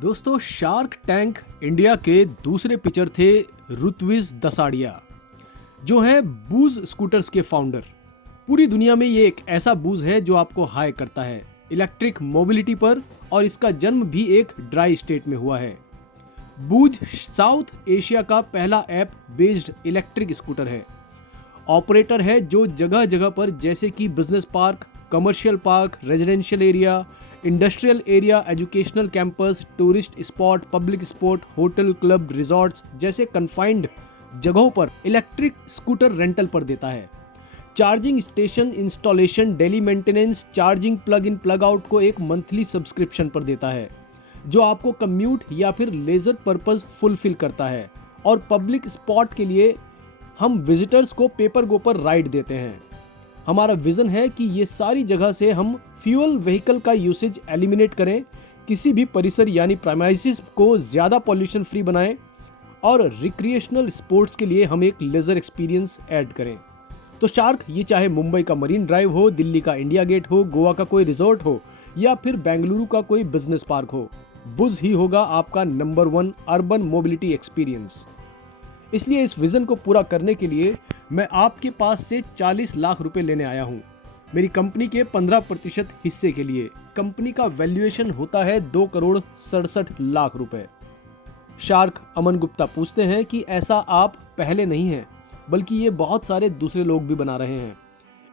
दोस्तों, shark tank India के दूसरे पिचर थे ऋत्विज दसाड़िया, जो है बूज स्कूटर्स के फाउंडर। पूरी दुनिया में ये एक ऐसा बूज है जो आपको हाई करता है इलेक्ट्रिक मोबिलिटी पर, और इसका जन्म भी एक ड्राई स्टेट में हुआ है। बूज साउथ एशिया का पहला ऐप बेस्ड इलेक्ट्रिक स्कूटर है। ऑपरेटर है जो जगह जगह पर जैसे कि business park, commercial park, residential area, industrial area, educational campus, tourist spot, public spot, hotel, club, resorts जैसे कन्फाइंड जगहों पर इलेक्ट्रिक स्कूटर रेंटल पर देता है। Charging station installation, daily maintenance, charging, plug in plug out को एक monthly subscription पर देता है, जो आपको कम्यूट या फिर लेजर पर्पस फुलफिल करता है। और पब्लिक स्पॉट के लिए हम विजिटर्स को पेपर गो पर राइड देते हैं। हमारा विजन है कि ये सारी जगह से हम फ्यूल व्हीकल का यूसेज एलिमिनेट करें, किसी भी परिसर यानी प्रेमाइसिस को ज़्यादा पॉल्यूशन फ्री बनाएं, और रिक्रिएशनल स्पोर्ट्स के लिए हम एक लेजर एक्सपीरियंस ऐड करें। तो शार्क, ये चाहे मुंबई का मरीन ड्राइव हो, दिल्ली का इंडिया गेट हो, गोवा का कोई रिजॉर्ट हो या फिर बेंगलुरु का कोई बिजनेस पार्क हो, बुज ही होगा आपका नंबर 1 अर्बन मोबिलिटी एक्सपीरियंस। इसलिए इस विजन को पूरा करने के लिए मैं आपके पास से 40 लाख रुपए लेने आया हूं, मेरी कंपनी के 15% हिस्से के लिए। कंपनी का वैल्यूएशन होता है 2,67,00,000 रुपए। शार्क अमन गुप्ता पूछते हैं कि ऐसा आप पहले नहीं हैं, बल्कि ये बहुत सारे दूसरे लोग भी बना रहे हैं।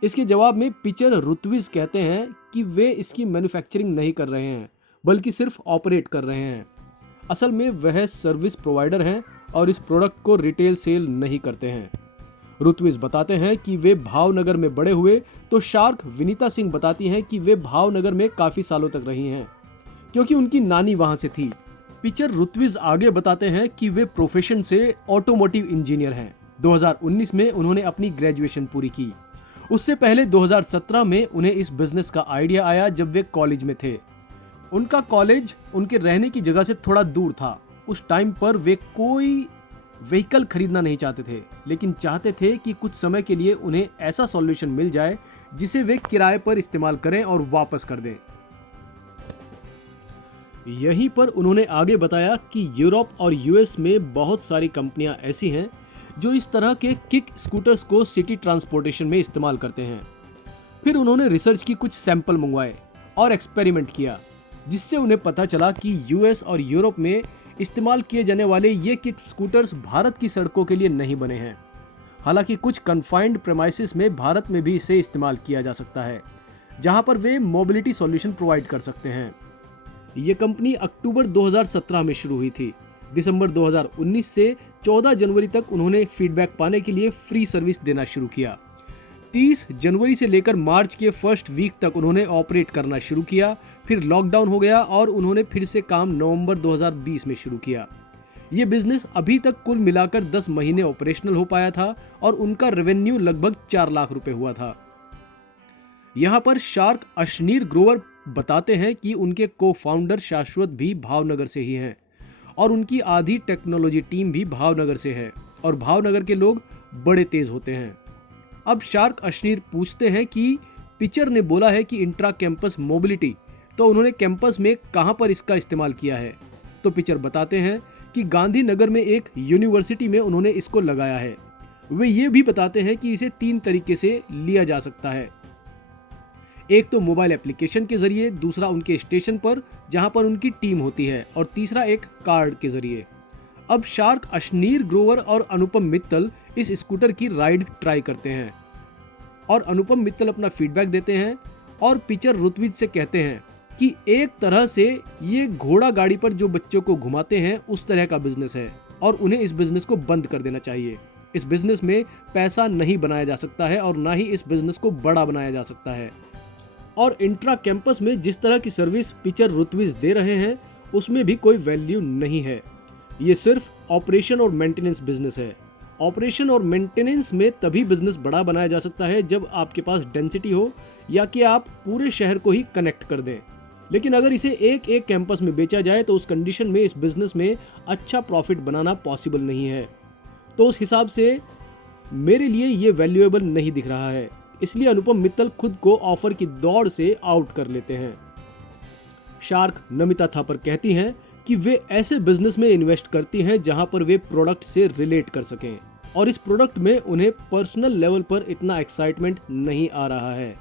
इसके जवाब में पिचर ऋत्विज कहते हैं कि वे इसकी मैन्युफैक्चरिंग नहीं कर रहे हैं, बल्कि सिर्फ ऑपरेट कर रहे हैं। असल में वह सर्विस प्रोवाइडर हैं और इस प्रोडक्ट को रिटेल सेल नहीं करते हैं। ऋत्विज बताते हैं कि वे भावनगर में बड़े हुए, तो शार्क विनीता सिंह बताती हैं कि वे भावनगर में काफी सालों तक रही हैं, क्योंकि उनकी नानी वहां से थी। पिचर ऋत्विज आगे बताते हैं कि वे प्रोफेशन से ऑटोमोटिव इंजीनियर हैं। 2019 में उन्होंने अपनी ग्रेजुएशन पूरी की। उससे पहले 2017 में उन्हें इस बिजनेस का आइडिया आया जब वे कॉलेज में थे। उनका कॉलेज उनके रहने की जगह से थोड़ा दूर था। उस टाइम पर वे कोई व्हीकल खरीदना नहीं चाहते थे, लेकिन चाहते थे कि कुछ समय के लिए उन्हें ऐसा सॉल्यूशन मिल जाए जिसे वे किराए पर इस्तेमाल करें और वापस कर दें। यहीं पर उन्होंने आगे बताया कि यूरोप और यूएस में बहुत सारी कंपनियां ऐसी हैं जो इस तरह के किक स्कूटर्स को सिटी ट्रांसपोर्टेशन में इस्तेमाल करते हैं। फिर उन्होंने रिसर्च की कुछ सैंपल मंगवाए और एक्सपेरिमेंट किया, जिससे उन्हें पता चला कि यूएस और यूरोप में इस्तेमाल किए जाने वाले ये किक स्कूटर्स भारत की सड़कों के लिए नहीं बने हैं। हालांकि कुछ कन्फाइंड प्रेमाइसिस में भारत में भी इसे इस्तेमाल किया जा सकता है, जहां पर वे मोबिलिटी सॉल्यूशन प्रोवाइड कर सकते हैं। ये कंपनी अक्टूबर 2017 में शुरू हुई थी। दिसंबर 2019 से 14 जनवरी तक उन्होंने फीडबैक पाने के लिए फ्री सर्विस देना शुरू किया। 30 जनवरी से लेकर मार्च के फर्स्ट वीक तक उन्होंने ऑपरेट करना शुरू किया। फिर लॉकडाउन हो गया और उन्होंने फिर से काम नवंबर 2020 में शुरू किया। ये बिजनेस अभी तक कुल मिलाकर 10 महीने ऑपरेशनल हो पाया था और उनका रेवेन्यू लगभग 4 लाख रुपए हुआ था। यहाँ पर शार्क अशनीर ग्रोवर बताते हैं कि उनके को फाउंडर शाश्वत भी भावनगर से ही हैं और उनकी आधी टेक्नोलॉजी टीम भी भावनगर से है, और भावनगर के लोग बड़े तेज होते हैं। अब शार्क अशनीर पूछते हैं कि पिचर ने बोला है कि इंट्रा कैंपस मोबिलिटी, तो उन्होंने कैंपस में कहां पर इसका इस्तेमाल किया है। तो पिचर बताते हैं कि गांधीनगर में एक यूनिवर्सिटी में उन्होंने इसको लगाया है। वे ये भी बताते हैं कि इसे 3 तरीके से लिया जा सकता है। एक तो मोबाइल एप्लीकेशन के जरिए, दूसरा उनके स्टेशन पर जहां पर उनकी टीम होती है, और तीसरा एक कार्ड के जरिए। अब शार्क अशनीर ग्रोवर और अनुपम मित्तल इस स्कूटर की राइड ट्राई करते हैं, और अनुपम मित्तल अपना फीडबैक देते हैं और पिचर ऋत्विज से कहते हैं कि एक तरह से ये घोड़ा गाड़ी पर जो बच्चों को घुमाते हैं उस तरह का बिजनेस है, और उन्हें इस बिजनेस को बंद कर देना चाहिए। इस बिजनेस में पैसा नहीं बनाया जा सकता है और ना ही इस बिजनेस को बड़ा बनाया जा सकता है। और इंट्रा कैंपस में जिस तरह की सर्विस पिचर ऋत्विज दे रहे हैं उसमें भी कोई वैल्यू नहीं है। ये सिर्फ ऑपरेशन और मेंटेनेंस बिजनेस है। ऑपरेशन और मेंटेनेंस में तभी बिजनेस बड़ा बनाया जा सकता है जब आपके पास डेंसिटी हो, या कि आप पूरे शहर को ही कनेक्ट कर दें। लेकिन अगर इसे एक एक कैंपस में बेचा जाए तो उस कंडीशन में इस बिजनेस में अच्छा प्रॉफिट बनाना पॉसिबल नहीं है। तो उस हिसाब से मेरे लिए ये वैल्यूएबल नहीं दिख रहा है। इसलिए अनुपम मित्तल खुद को ऑफर की दौड़ से आउट कर लेते हैं। शार्क नमिता थापर कहती हैं कि वे ऐसे बिजनेस में इन्वेस्ट करती हैं जहां पर वे प्रोडक्ट से रिलेट कर सकें और इस प्रोडक्ट में उन्हें पर्सनल लेवल पर इतना एक्साइटमेंट नहीं आ रहा है,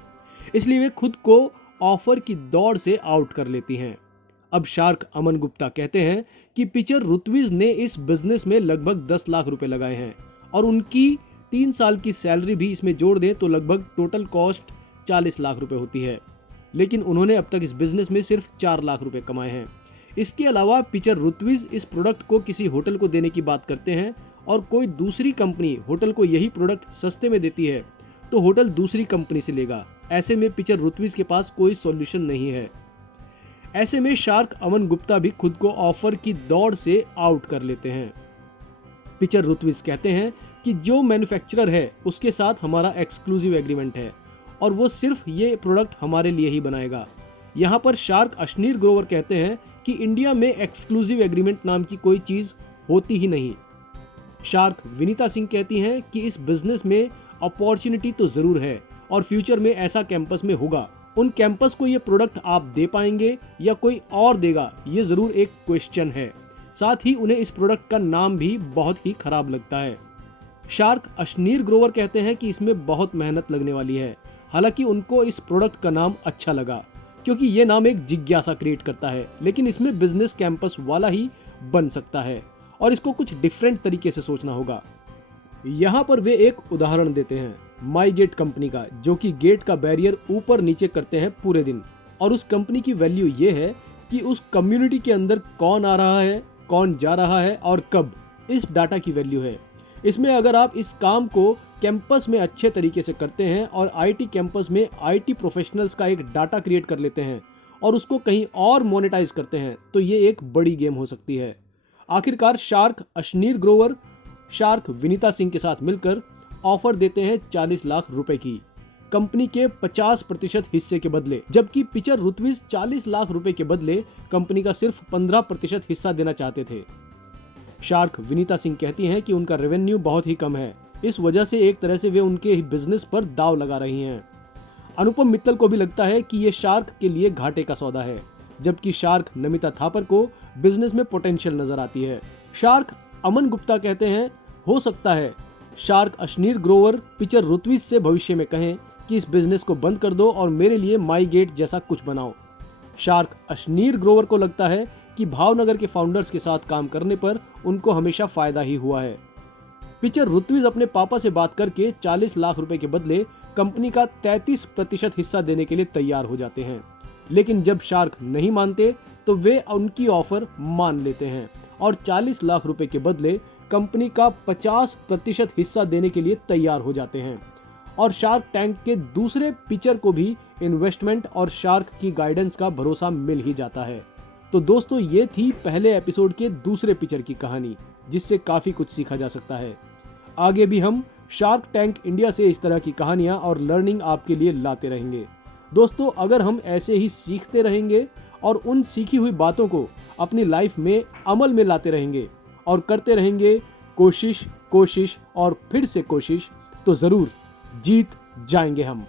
इसलिए वे खुद को ऑफर की दौड़ से आउट कर लेती हैं। अब शार्क अमन गुप्ता कहते हैं कि पिचर रुतविज ने इस बिजनेस में लगभग 10 लाख रुपए लगाए हैं और उनकी 3 साल की सैलरी भी इसमें जोड़ दें तो लगभग टोटल कॉस्ट 40 लाख रुपए होती है, लेकिन उन्होंने अब तक इस बिजनेस में सिर्फ 4 लाख रुपए कमाए हैं। इसके अलावा पिचर रुतविज इस प्रोडक्ट को किसी होटल को देने की बात करते हैं और कोई दूसरी कंपनी होटल को यही प्रोडक्ट सस्ते में देती है तो होटल दूसरी कंपनी से लेगा। ऐसे में पिचर रुतविज के पास कोई सॉल्यूशन नहीं है। ऐसे में शार्क अमन गुप्ता भी खुद को ऑफर की दौड़ से आउट कर लेते हैं। पिचर रुतविज कहते हैं कि जो मैन्युफैक्चरर है उसके साथ हमारा एक्सक्लूसिव एग्रीमेंट है और वो सिर्फ ये प्रोडक्ट हमारे लिए ही बनाएगा। यहाँ पर शार्क अश्नीर ग्रोवर कहते हैं कि इंडिया में एक्सक्लूसिव एग्रीमेंट नाम की कोई चीज होती ही नहीं। शार्क विनीता सिंह कहती हैं कि इस बिजनेस में अपॉर्चुनिटी तो जरूर है और फ्यूचर में ऐसा कैंपस में होगा। उन कैंपस को ये प्रोडक्ट आप दे पाएंगे या कोई और देगा, ये जरूर एक क्वेश्चन है। साथ ही उन्हें इस प्रोडक्ट का नाम भी बहुत ही खराब लगता है। शार्क अश्नीर ग्रोवर कहते हैं कि इसमें बहुत मेहनत लगने वाली है। हालांकि उनको इस प्रोडक्ट का नाम अच्छा लगा क्योंकि ये नाम एक जिज्ञासा क्रिएट करता है, लेकिन इसमें बिजनेस कैंपस वाला ही बन सकता है और इसको कुछ डिफरेंट तरीके से सोचना होगा। यहाँ पर वे एक उदाहरण देते हैं माई गेट कंपनी का, जो कि गेट का बैरियर ऊपर नीचे करते हैं पूरे दिन, और उस कंपनी की वैल्यू ये है कि उस कम्युनिटी के अंदर कौन आ रहा है, कौन जा रहा है और कब, इस डाटा की वैल्यू है। इसमें अगर आप इस काम को कैंपस में अच्छे तरीके से करते हैं और आईटी कैंपस में आईटी प्रोफेशनल्स का एक डाटा क्रिएट कर लेते हैं और उसको कहीं और मोनेटाइज करते हैं तो ये एक बड़ी गेम हो सकती है। आखिरकार शार्क अश्नीर ग्रोवर शार्क विनीता सिंह के साथ मिलकर ऑफर देते हैं 40 लाख रुपए की कंपनी के 50% हिस्से के बदले, जबकि पिचर रुतविज 40 लाख रुपए के बदले कंपनी का सिर्फ 15% हिस्सा देना चाहते थे। शार्क विनीता सिंह कहती हैं कि उनका रेवेन्यू बहुत ही कम है, इस वजह से एक तरह से वे उनके बिजनेस पर दाव लगा रही हैं। अनुपम मित्तल को भी लगता है कि ये शार्क के लिए घाटे का सौदा है, जबकि शार्क नमिता थापर को बिजनेस में पोटेंशियल नजर आती है। शार्क अमन गुप्ता कहते हैं हो सकता है शार्क अश्नीर ग्रोवर पिचर रुतविज से भविष्य में कहें कि इस बिजनेस को बंद कर दो और मेरे लिए माई गेट जैसा कुछ बनाओ। शार्क अश्नीर ग्रोवर को लगता है कि भावनगर के फाउंडर्स के साथ काम करने पर उनको हमेशा फायदा ही हुआ है। पिचर रुतविज अपने पापा से बात करके 40 लाख रुपए के बदले कंपनी का 33% हिस्सा देने के लिए तैयार हो जाते हैं, लेकिन जब शार्क नहीं मानते तो वे उनकी ऑफर मान लेते हैं और 40 लाख रुपए के बदले कंपनी का 50% हिस्सा देने के लिए तैयार हो जाते हैं और शार्क टैंक के दूसरे पिचर को भी इन्वेस्टमेंट और शार्क की गाइडेंस का भरोसा मिल ही जाता है। तो दोस्तों, ये थी पहले एपिसोड के दूसरे पिचर की कहानी, जिससे काफी कुछ सीखा जा सकता है। आगे भी हम शार्क टैंक इंडिया से इस तरह की कहानियां और लर्निंग आपके लिए लाते रहेंगे। दोस्तों, अगर हम ऐसे ही सीखते रहेंगे और उन सीखी हुई बातों को अपनी लाइफ में अमल में लाते रहेंगे और करते रहेंगे कोशिश और फिर से कोशिश, तो जरूर जीत जाएंगे हम।